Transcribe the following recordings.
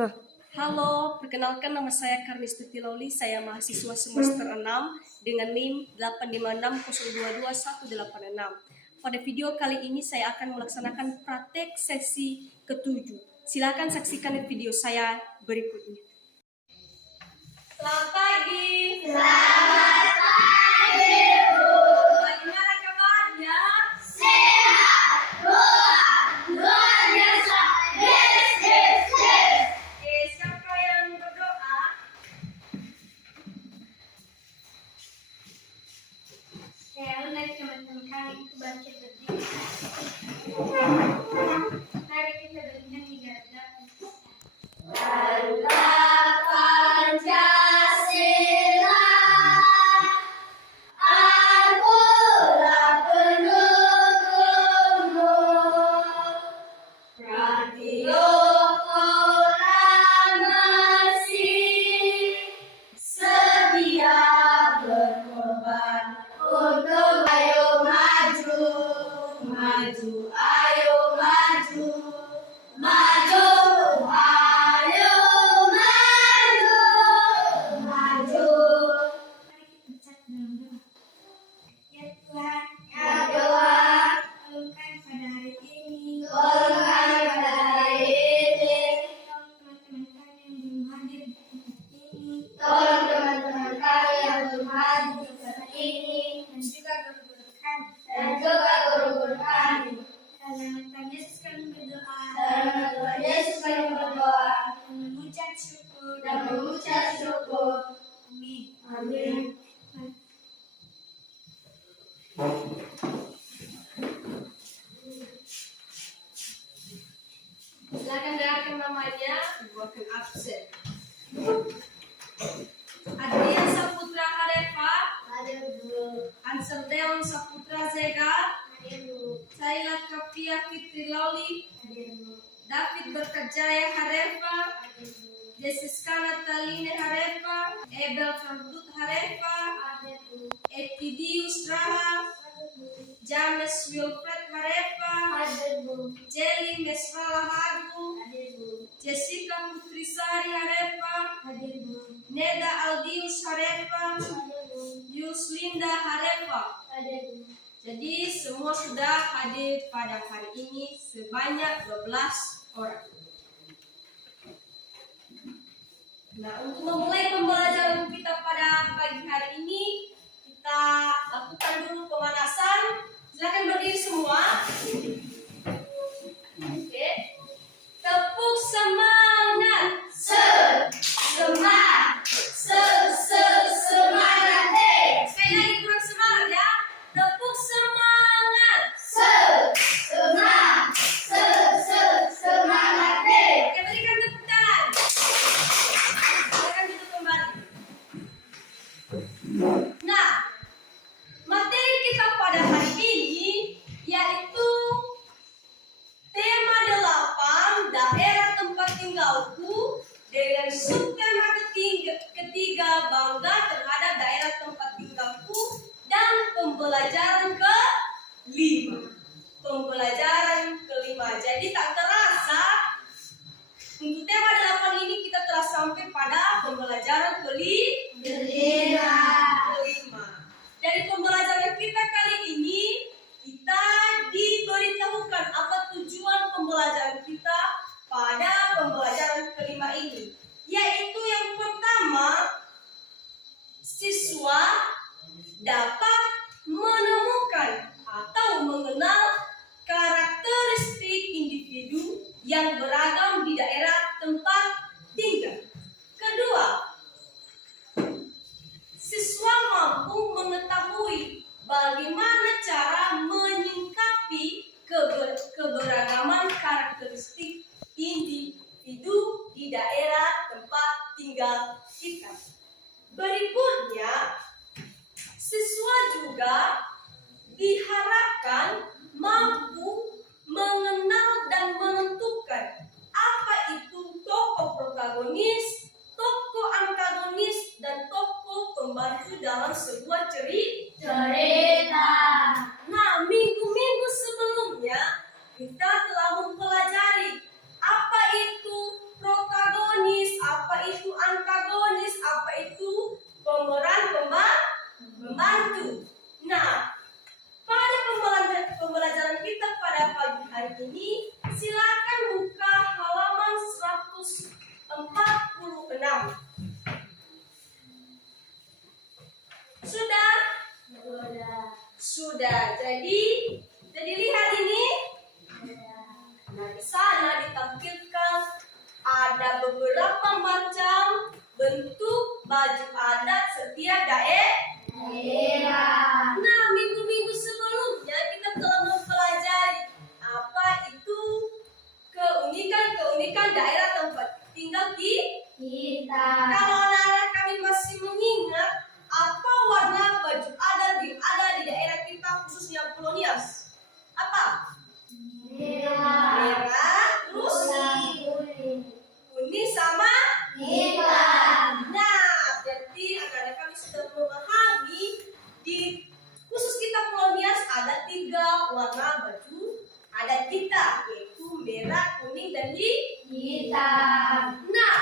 Nah, halo, perkenalkan nama saya Karnistuti Lauli, saya mahasiswa semester 6 dengan NIM 856022186. Pada video kali ini saya akan melaksanakan praktek sesi ke-7. Silakan saksikan video saya berikutnya. Selamat pagi. Selamat pagi, Bu. Bagaimana kabarnya? Sehat, luar biasa. Yes. Oke, siapa yang berdoa? Saya undang teman-teman kami untuk bangkit berdiri. Mari kita bernyanyi gerakan. Pancasila, akulah pendukungmu. Proklamasi sedia berkorban untuk ayo maju, ayo maju, ayo maju. Mari kita ucap dalam doa. Ya Tuhan, tolongkan pada hari ini. Tolong teman-teman kami yang belum hadir di tempat ini. Dan juga guru-guru kami. Dalam nama Yesus kami berdoa. Dan mengucap syukur. Amin. Silakan dengarkan namanya, dibuatkan absen. Adrian Saputra Harefa, Anserdeon Saputra Zega, Saila Kapia Fitri Lauli, David Berkajaya Harefa, Jessica Nataline Harefa, Ebel Fardut Harefa, Epidius Raha, James Wilfred Harefa, Jelly Mesrala Hagu, Jessica Putrisari Harefa, Neda Aldius Harefa, Yuslinda Harefa. Jadi semua sudah hadir pada hari ini sebanyak 12 orang. Nah, untuk memulai pembelajaran kita pada pagi hari ini, kita lakukan dulu pemanasan. Silakan berdiri semua. Oke. Tepuk semangat. Semangat. Sekali lagi kurang semangat ya. Tepuk semangat. Semangat. Oke, berikan tepuk tangan. Silakan duduk kembali. Nah, materi kita pada hari ini yaitu tema 8 daerah tempat tinggalku dengan subtema ketiga bangga terhadap daerah tempat tinggalku dan pembelajaran kelima. Jadi tak terasa untuk tema 8 ini kita telah sampai pada pembelajaran kelima. Dari pembelajaran kita kali ini, kita diberitahukan apa tujuan pembelajaran kita pada pembelajaran kelima ini. Yaitu yang pertama, siswa dapat menemukan atau mengenal karakteristik individu yang beragam di daerah tempat tinggal. Kedua, siswa mampu mengetahui bagaimana cara menyingkapi keberagaman karakteristik individu di daerah tempat tinggal kita. Berikutnya, siswa juga diharapkan mampu mengenal dan menentukan apa itu tokoh protagonis, tokoh antagonis, dan tokoh pembantu dalam sebuah cerita. Nah, minggu-minggu sebelumnya kita telah mempelajari apa itu protagonis. beberapa macam bentuk baju adat setiap daerah. Nah, minggu-minggu sebelumnya kita telah mempelajari apa itu keunikan daerah tempat tinggal kita. Kalau anak-anak kami masih mengingat apa warna baju adat yang ada di daerah kita khususnya Polonias? Apa? Merah, terus kuning sama hitam. Nah, jadi anak-anak kami sudah memahami di khusus kita Polonias ada 3 warna baju adat kita, yaitu merah, kuning, dan hitam. Nah,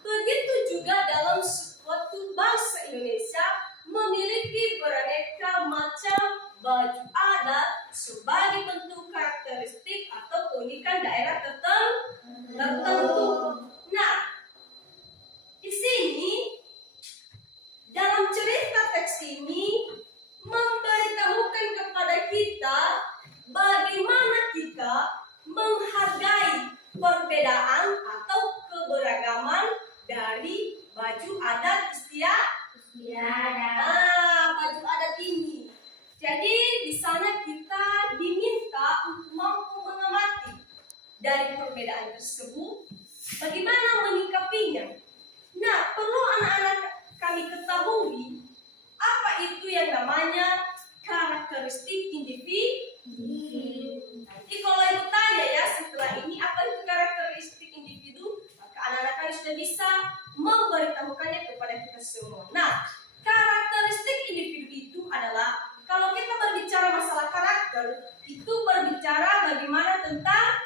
begitu juga dalam suatu bangsa Indonesia memiliki beraneka macam baju adat sebagai bentuk karakteristik atau keunikan daerah tertentu. Nah, di sini dalam cerita teks ini memberitahukan kepada kita bagaimana kita menghargai perbedaan atau keberagaman dari baju adat baju adat ini. Jadi di sana kita diminta untuk mampu mengamati dari perbedaan tersebut, bagaimana menyikapinya. Nah, perlu anak-anak kami ketahui apa itu yang namanya karakteristik individu. Nanti kalau ibu tanya ya setelah ini apa itu karakteristik individu, maka anak-anak kami sudah bisa memberitahukannya kepada kita semua. Nah, karakteristik individu itu adalah kalau kita berbicara masalah karakter, itu berbicara bagaimana tentang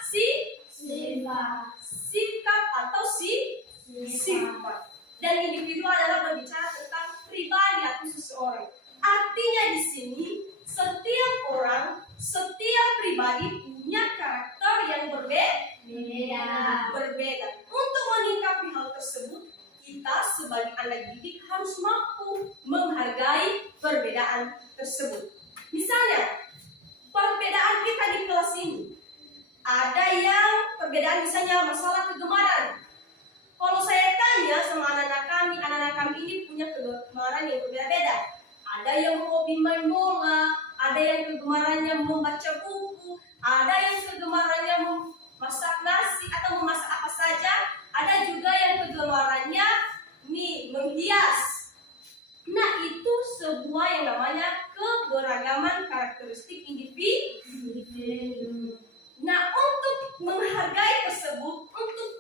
sikap atau sifat. Dan individu adalah berbicara tentang pribadi atau seseorang. Artinya di sini setiap orang, setiap pribadi punya karakter yang berbeda. Untuk menyikapi hal tersebut, kita sebagai anak didik harus mampu menghargai perbedaan tersebut. Misalnya, perbedaan kita di kelas ini. Ada yang perbedaan misalnya masalah kegemaran. Kalau saya tanya sama anak-anak kami ini punya kegemaran yang berbeda-beda. Ada yang hobi main bola, ada yang kegemarannya membaca buku, ada yang kegemarannya memasak nasi atau memasak apa saja, ada juga yang kegemarannya menghias. Nah, itu sebuah yang namanya keberagaman karakteristik individu. Nah, untuk menghargai tersebut, untuk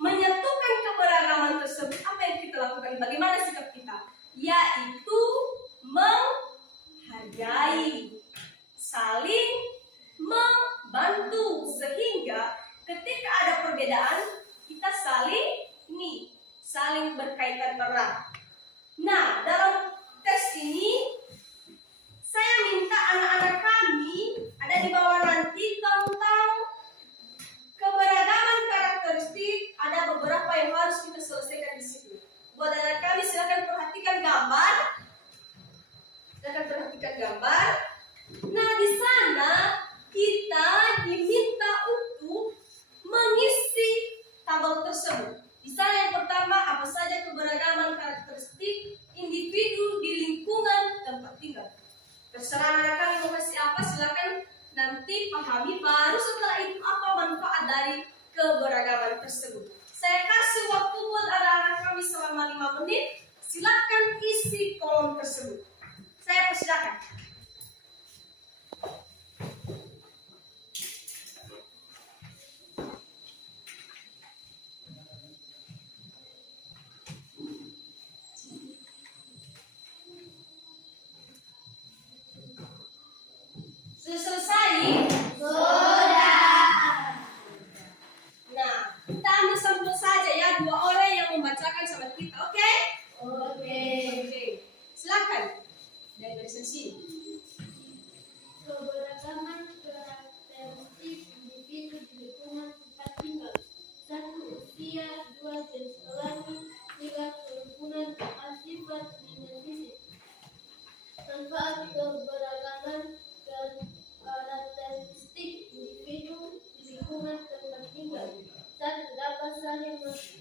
menyatukan keberagaman tersebut, apa yang kita lakukan? Bagaimana sikap kita? Yaitu menghargai, saling membantu, sehingga ketika ada perbedaan kita saling berkaitan erat. Nah, dalam tes ini saya minta anak-anak kami ada di bawah nanti tentang keberagaman karakteristik. Ada beberapa yang harus kita selesaikan di situ. Buat anak kami silakan perhatikan gambar. Nah, di sana kita diminta untuk mengisi tabel tersebut. Misalnya yang pertama, apa saja keberagaman karakteristik individu di lingkungan tempat tinggal. Terserah anak kami mau kasih apa, silakan nanti pahami. Baru setelah itu apa manfaat dari keberagaman tersebut. Saya kasih waktu buat anak-anak kami selama 5 menit. Silakan isi kolom tersebut. Saya persilakan. Sudah selesai? Sudah. Nah, kita ambil sampel saja ya.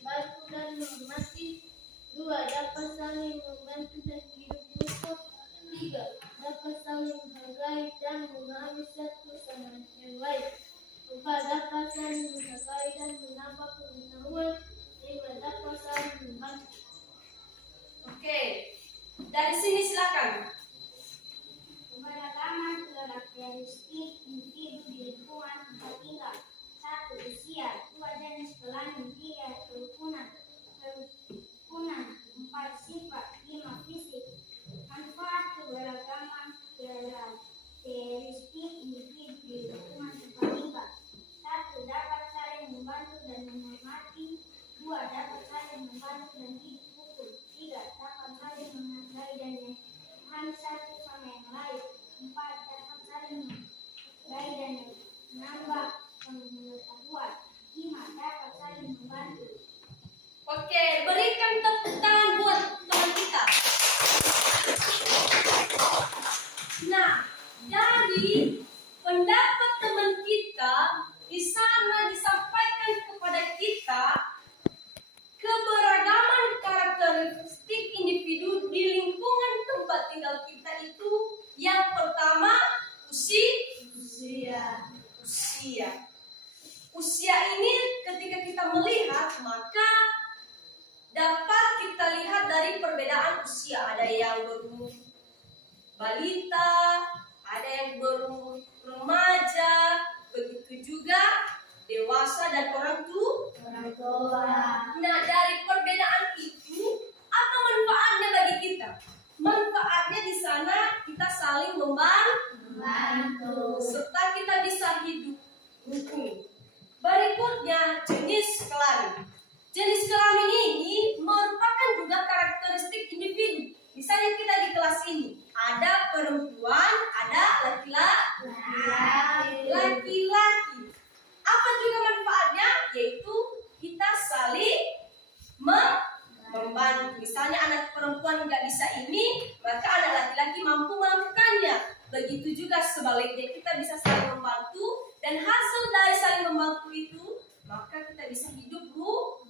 bantu dan menghormati. 2. Dapat saling membantu dan hidup rukun. 3. Dapat saling menghargai dan memahami satu sama yang lain. 4. Dapat saling menghargai dan menambah pengetahuan. 5. Dapat saling membantu. Oke, dari sini silakan. Keberagaman karakteristik individu di lingkungan tempat tinggal. 1. Usia. 2. Jenis kelamin. 3. Kerukunan. 4. Sifat. 5. Fisik. Manfaat keberagaman karakteristik individu di lingkungan tempat tinggal. 1. Dapat saling membantu dan menghormati. 2. Dapat saling membantu dan hidup rukun. 3. Dapat saling menghargai dan memahami satu sama yang lain. 4. Dapat saling menghargai dan menambah pengetahuan. 5. Dapat saling membantu. Oke, berikan tepuk tangan buat teman kita. Nah, dari pendapat teman kita di sana disampaikan kepada kita keberagaman karakteristik individu di lingkungan tempat tinggal kita itu yang pertama usia. Usia ini ketika kita melihat maka dapat kita lihat dari perbedaan usia. Ada yang berumur balita, ada yang berumur remaja, begitu juga dewasa dan orang tua. Nah, dari perbedaan itu apa manfaatnya bagi kita? Manfaatnya di sana kita saling membantu serta kita bisa hidup rukun. Berikutnya jenis kelamin. Jenis kelamin ini merupakan juga karakteristik individu. Misalnya kita di kelas ini ada perempuan, ada laki-laki. Apa juga manfaatnya? Yaitu kita saling membantu. Misalnya anak perempuan nggak bisa ini, maka anak laki-laki mampu melakukannya. Begitu juga sebaliknya kita bisa saling membantu dan hasil dari saling membantu itu maka kita bisa hidup rukun.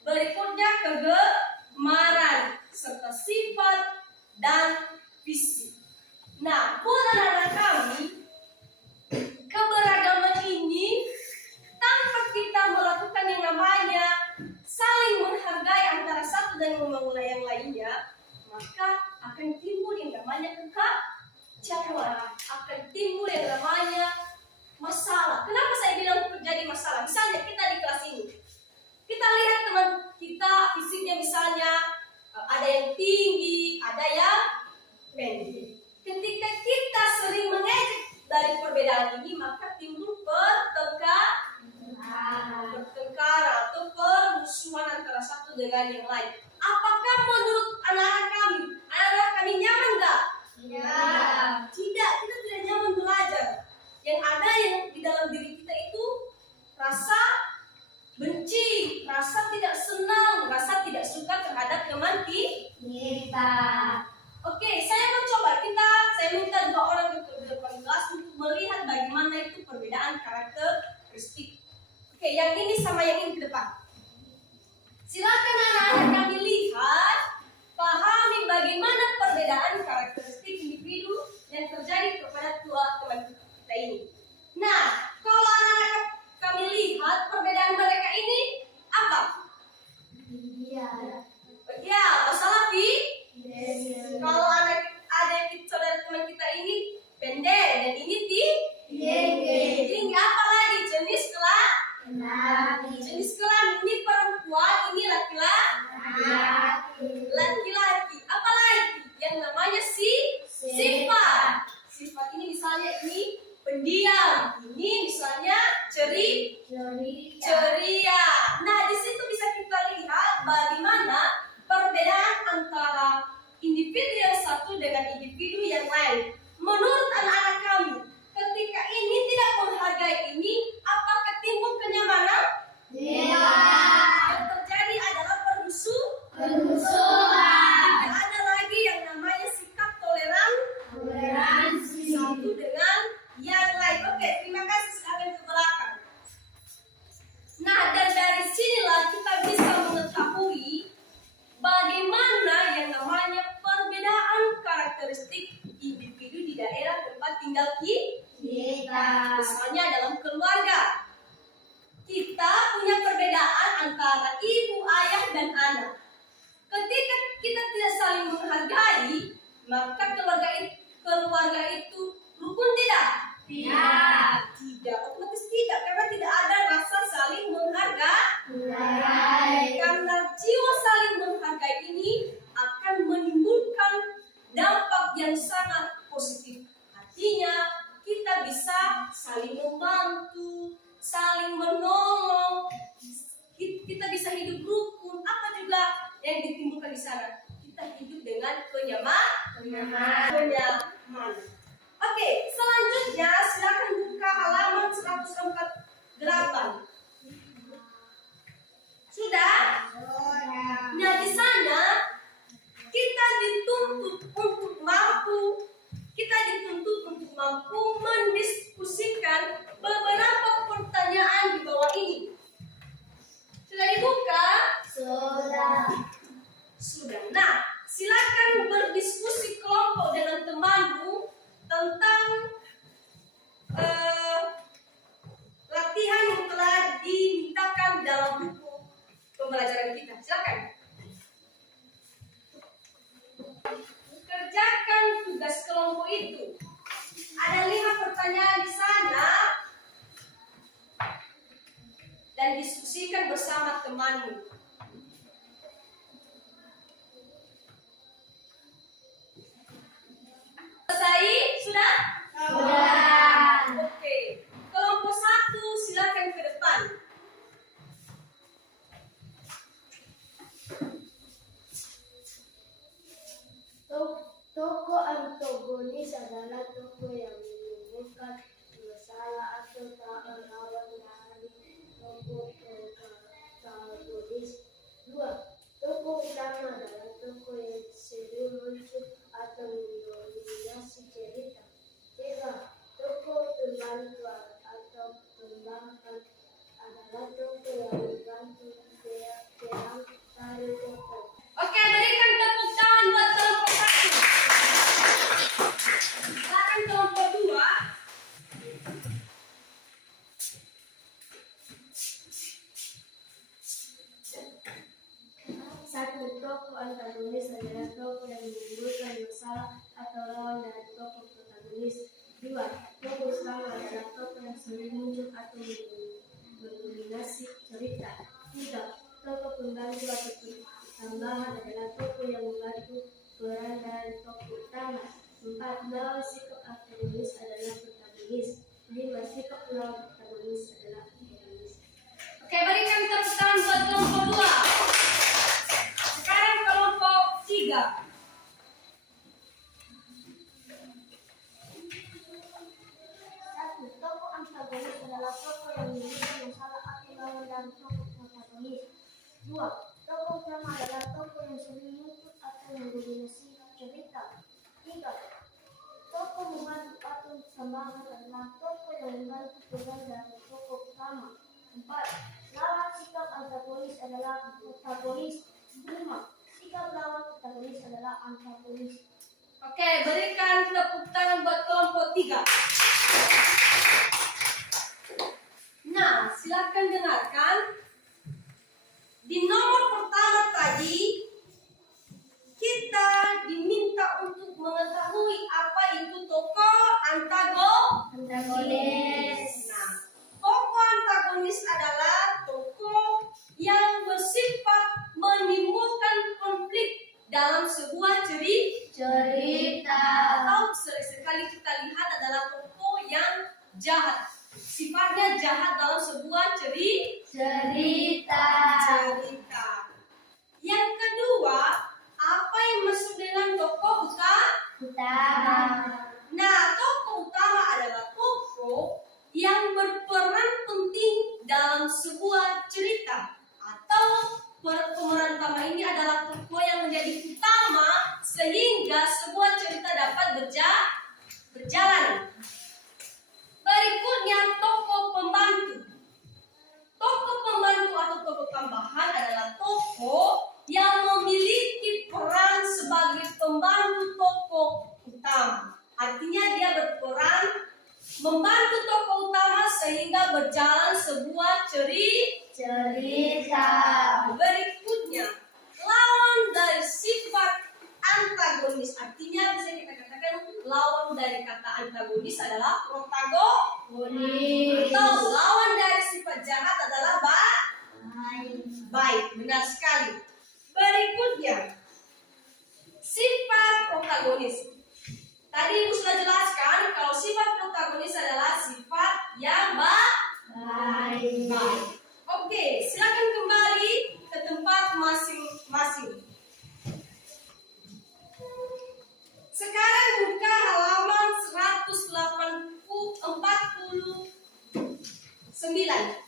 Berikutnya kegemaran serta sifat dan fisik. Nah, buat anak-anak kami, keberagaman ini tanpa kita melakukan yang namanya saling menghargai antara satu dan membangun yang lainnya, maka akan timbul yang namanya kekacauan, akan timbul yang namanya masalah. Kenapa saya bilang terjadi masalah? Misalnya kita di kelas ini, kita lihat teman kita fisiknya misalnya ada yang tinggi, ada yang pendek. Ketika kita sering mengejek dari perbedaan ini, maka timbul pertengkaran atau permusuhan antara satu dengan yang lain. Apakah menurut anak-anak kami nyaman nggak? Tidak, kita tidak nyaman belajar. Yang ada yang di dalam diri kita itu rasa benci, rasa tidak senang, rasa tidak suka terhadap teman kita. Oke, saya minta dua orang di depan kelas untuk melihat bagaimana itu perbedaan karakteristik. Oke, yang ini sama yang ini ke depan. Silakan anak-anak kami lihat, pahami bagaimana perbedaan karakteristik individu yang terjadi kepada dua teman kita ini. Nah, kalau anak-anak kami lihat perbedaan mereka ini apa? Ya, masalah kalau saudara teman kita ini pendek dan ini tinggi. Apa lagi jenis kelamin? Jenis kelamin ini perempuan, ini laki-laki. Apa lagi? Yang namanya sifat. Sifat ini misalnya ini pendiam, ini misalnya ceria. Maka keluarga itu rukun tidak? Tidak, otomatis tidak, karena tidak ada rasa saling menghargai. Karena jiwa saling menghargai ini akan menimbulkan dampak yang sangat positif. Artinya kita bisa saling membantu, saling menolong, kita bisa hidup rukun. Apa juga yang ditimbulkan di sana? Kita hidup dengan kenyamanan. Oke, selanjutnya silakan buka halaman 148. Sudah? Nah, di sana kita dituntut untuk mampu mendiskusikan beberapa pertanyaan di bawah ini. Sudah dibuka? Sudah. Nah, silakan berdiskusi kelompok dengan temanmu tentang latihan yang telah dimintakan dalam buku pembelajaran kita. Silakan. Kerjakan tugas kelompok itu. Ada 5 pertanyaan di sana dan diskusikan bersama temanmu. Selesai? Sudah? Oke. Kelompok 1 silakan ke depan. Tokoh antagonis adalah tokoh yang menimbulkan masalah atau tak lawan dari tokoh protagonis. 2. Tokoh utama adalah tokoh yang sering muncul atau mendominasi cerita. 3. Tokoh pembantu atau pembangkang adalah tokoh yang membantu peran dari tokoh. Oke, berikan tepuk tangan buat kelompok 1. Silakan kelompok 2. Satu, tokoh antagonis adalah tokoh yang menimbulkan masalah atau lawan dari tokoh protagonis. 2. Tokoh utama adalah tokoh yang sering muncul atau mendominasi cerita. 3. Tokoh pembantu atau tambahan adalah tokoh yang membantu peran dari tokoh utama. 4. Lawan sikap antagonis adalah protagonis. 5. Sikap lawan protagonis adalah antagonis. Oke, berikan tepuk tangan buat kelompok 2. Sekarang kelompok 3. Satu, tokoh antagonis adalah tokoh yang menimbulkan masalah atau lawan dari tokoh protagonis. 2. Tokoh utama adalah tokoh yang sering muncul atau mendominasi cerita. 3. Tokoh membantu atau tambahan adalah tokoh yang membantu peran dari tokoh utama. 4. Lawan sikap antagonis adalah protagonis. 5. Sikap lawan protagonis adalah antagonis. Oke, berikan tepuk tangan buat kelompok 3. Nah, silakan dengarkan. Di nomor pertama tadi, kita diminta untuk mengetahui apa itu tokoh antagonis. Nah, tokoh antagonis adalah tokoh yang bersifat menimbulkan konflik dalam sebuah cerita. Atau seringkali kita lihat adalah tokoh yang jahat. Sifatnya jahat dalam sebuah cerita. Yang kedua, apa yang masuk dengan tokoh utama? Nah, tokoh utama adalah tokoh yang berperan penting dalam sebuah cerita, atau pemeran utama ini adalah tokoh yang menjadi utama sehingga sebuah cerita dapat berjalan. Berikutnya, tokoh pembantu. Tokoh pembantu atau tokoh tambahan adalah tokoh yang memiliki peran sebagai pembantu tokoh utama. Artinya dia berperan membantu tokoh utama sehingga berjalan sebuah cerita. Berikutnya, lawan Baik, benar sekali. Berikutnya, sifat protagonis. Tadi Ibu sudah jelaskan kalau sifat protagonis adalah sifat yang baik. Oke, silakan kembali ke tempat masing-masing. Sekarang buka halaman 149.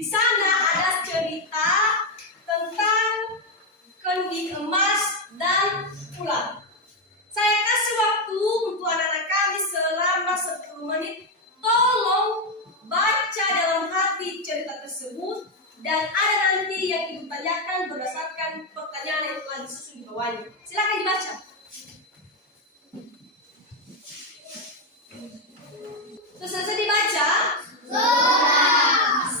Di sana ada cerita tentang kendi emas dan ular. Saya kasih waktu untuk anak-anak kami selama 10 menit. Tolong baca dalam hati cerita tersebut dan ada nanti yang Ibu tanyakan berdasarkan pertanyaan yang telah disusun di bawahnya. Silakan dibaca. Sudah selesai dibaca?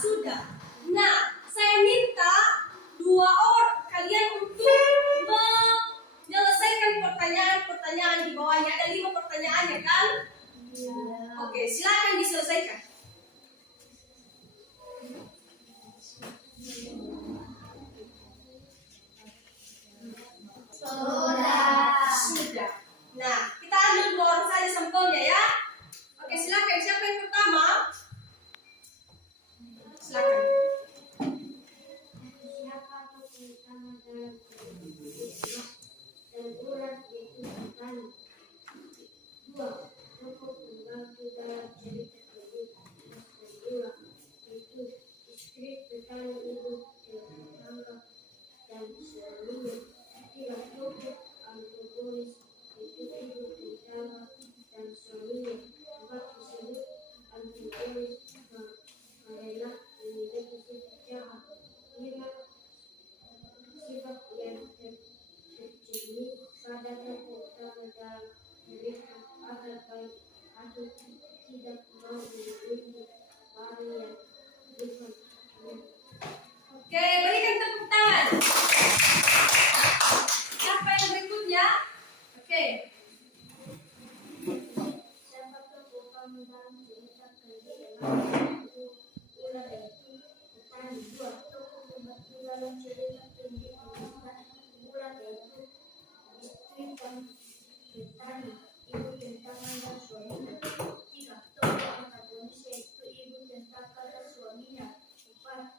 Sudah. Nah, saya minta 2 orang kalian untuk menyelesaikan pertanyaan-pertanyaan di bawahnya. Ada 5 pertanyaan ya kan? Oke, silakan diselesaikan. Sudah. Nah, kita ambil 2 orang saja sampelnya ya. Oke, silakan. Siapa yang pertama? Silakan. Siapa tokoh utama dalam cerita dan ular yaitu petani? 2. Tokoh pembantu dalam cerita cerita dan ular yaitu istri petani ibu tetangga dan suaminya. 3. Tokoh antagonis yaitu ibu tetangga dan suaminya. 4. Disebut antagonis karena memiliki sifat jahat. 5. Sifat yang tercermin pada tokoh utama dalam cerita agar baik atau tidak mau memiliki orang yang bukan. Oke, berikan tepuk tangan. Siapa yang berikutnya? Oke. Siapa tokoh utama dalam cerita kendi emas ular yaitu petani? 2. Tokoh pembantu dalam cerita kendi emas ular yaitu istri petani ibu tetangga dan suaminya. 3. Tokoh antagonis yaitu ibu tetangga dan suaminya. 4.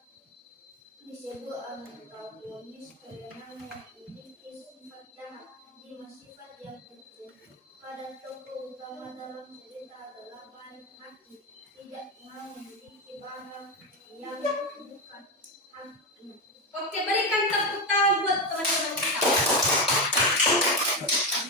Disebut antagonis karena memiliki sifat jahat. 5. Sifat yang tercermin pada tokoh utama dalam cerita adalah baik hati, tidak mau memiliki barang yang bukan haknya. Oke, berikan tepuk tangan buat teman-teman kita.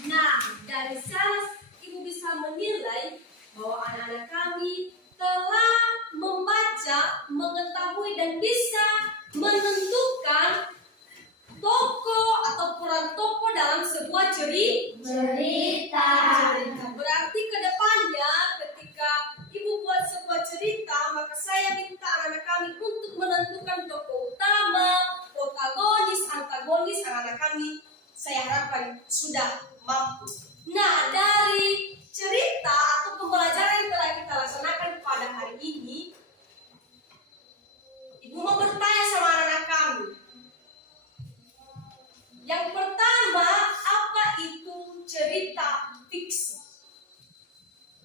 Nah, dari sana Ibu bisa menilai bahwa anak-anak kami telah membaca, mengetahui dan bisa menentukan tokoh atau peran tokoh dalam sebuah cerita. Berarti ke depannya ketika Ibu buat sebuah cerita, maka saya minta anak-anak kami untuk menentukan tokoh utama, protagonis, antagonis. Anak-anak kami saya harapkan sudah mampu. Nah, dari cerita atau pembelajaran yang telah kita laksanakan pada hari ini, Ibu mau bertanya sama anak-anak kami. Yang pertama, apa itu cerita fiksi?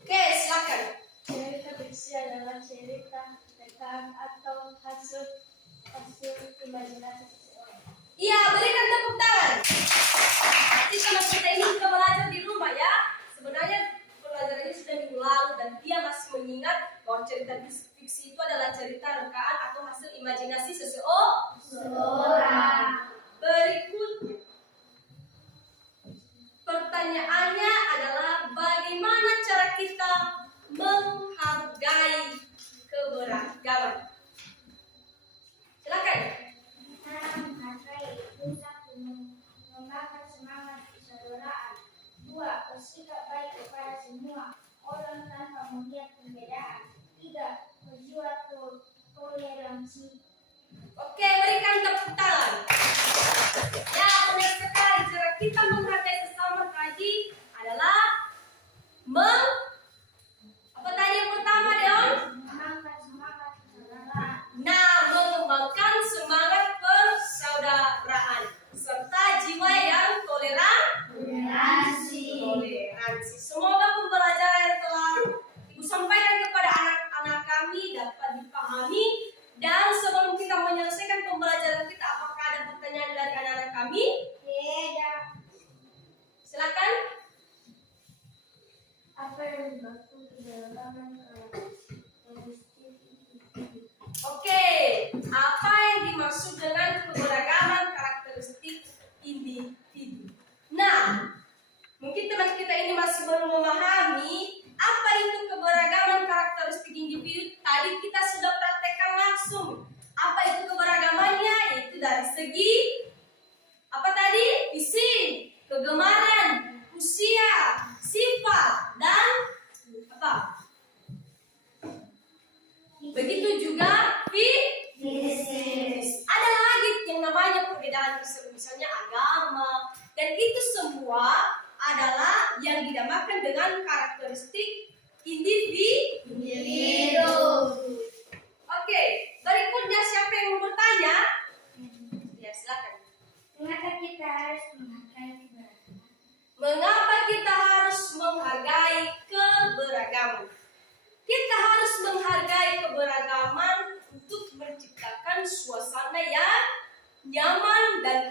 Oke, silakan. Cerita fiksi adalah cerita rekaan atau hasil imajinasi seseorang. Iya, berikan tepuk tangan. Nanti kalau kita ini kita belajar di rumah ya. Sebenarnya pelajaran ini sudah minggu lalu dan dia masih mengingat bahwa cerita fiksi itu adalah cerita rekaan atau hasil imajinasi seseorang. Berikutnya, pertanyaannya adalah bagaimana cara kita menghargai keberagaman? Silakan. Cara menghargai itu 1. Mengembangkan semangat persaudaraan. 2. Bersikap baik kepada semua orang tanpa melihat perbedaan. 3. Berjuang toleransi. Oke, berikan tepuk tangan. segi apa tadi? Fisik, kegemaran, usia, sifat, dan apa? Begitu juga fisik. Ada lagi yang namanya perbedaan tersebut, misalnya agama, dan itu semua adalah yang dinamakan dengan karakteristik individu. Oke, berikutnya siapa yang mau bertanya? Ya, silakan. Mengapa kita harus menghargai keberagaman? Mengapa kita harus menghargai keberagaman? Kita harus menghargai keberagaman untuk menciptakan suasana yang nyaman dan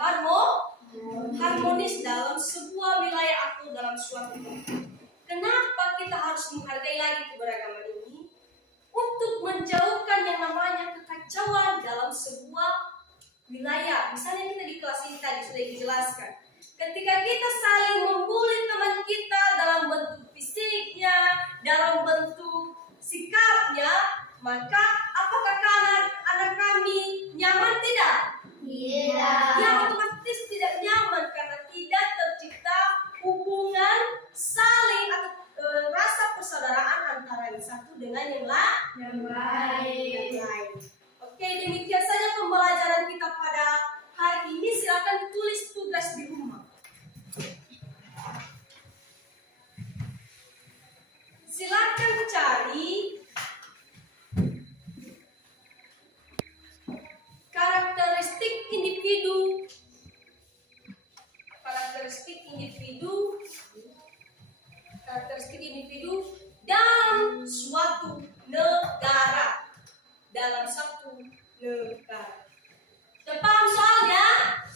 harmonis dalam sebuah wilayah atau dalam suatu tempat. Kenapa kita harus menghargai lagi keberagaman ini? Untuk menjauhkan yang namanya kekacauan dalam sebuah wilayah. Misalnya kita di kelas ini tadi sudah dijelaskan. Ketika kita saling membuli teman kita dalam bentuk fisiknya, dalam bentuk sikapnya, maka apakah anak kami nyaman tidak? Tidak. Ya, otomatis tidak nyaman karena tidak tercipta hubungan saling atau rasa persaudaraan antara yang satu dengan yang lain. Oke, demikian saja pembelajaran kita pada hari ini. Silakan tulis tugas di rumah. Silakan cari karakteristik individu dalam suatu negara. Sudah paham soalnya?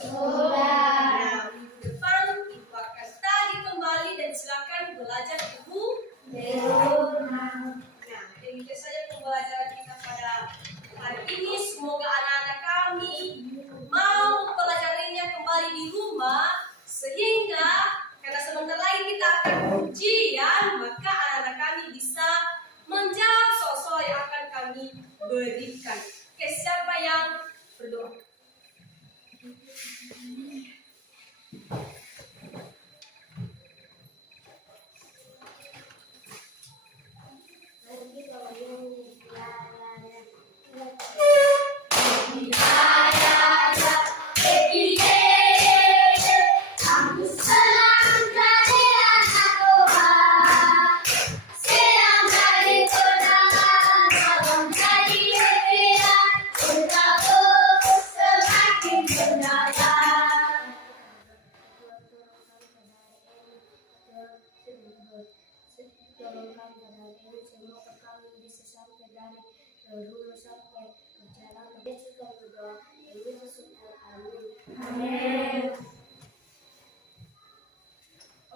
Nah, minggu depan Ibu akan tagih kembali dan silakan belajar Ibu. Nah, demikian saja pembelajaran kita pada hari ini. Semoga anak-anak kami mau pelajarinya kembali di rumah, sehingga karena sebentar lagi kita akan ujian, maka anak-anak kami bisa menjawab soal-soal yang akan kami berikan. Oke, siapa yang berdoa?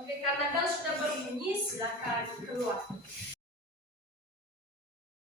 Oke, karena bel sudah berbunyi, silakan keluar.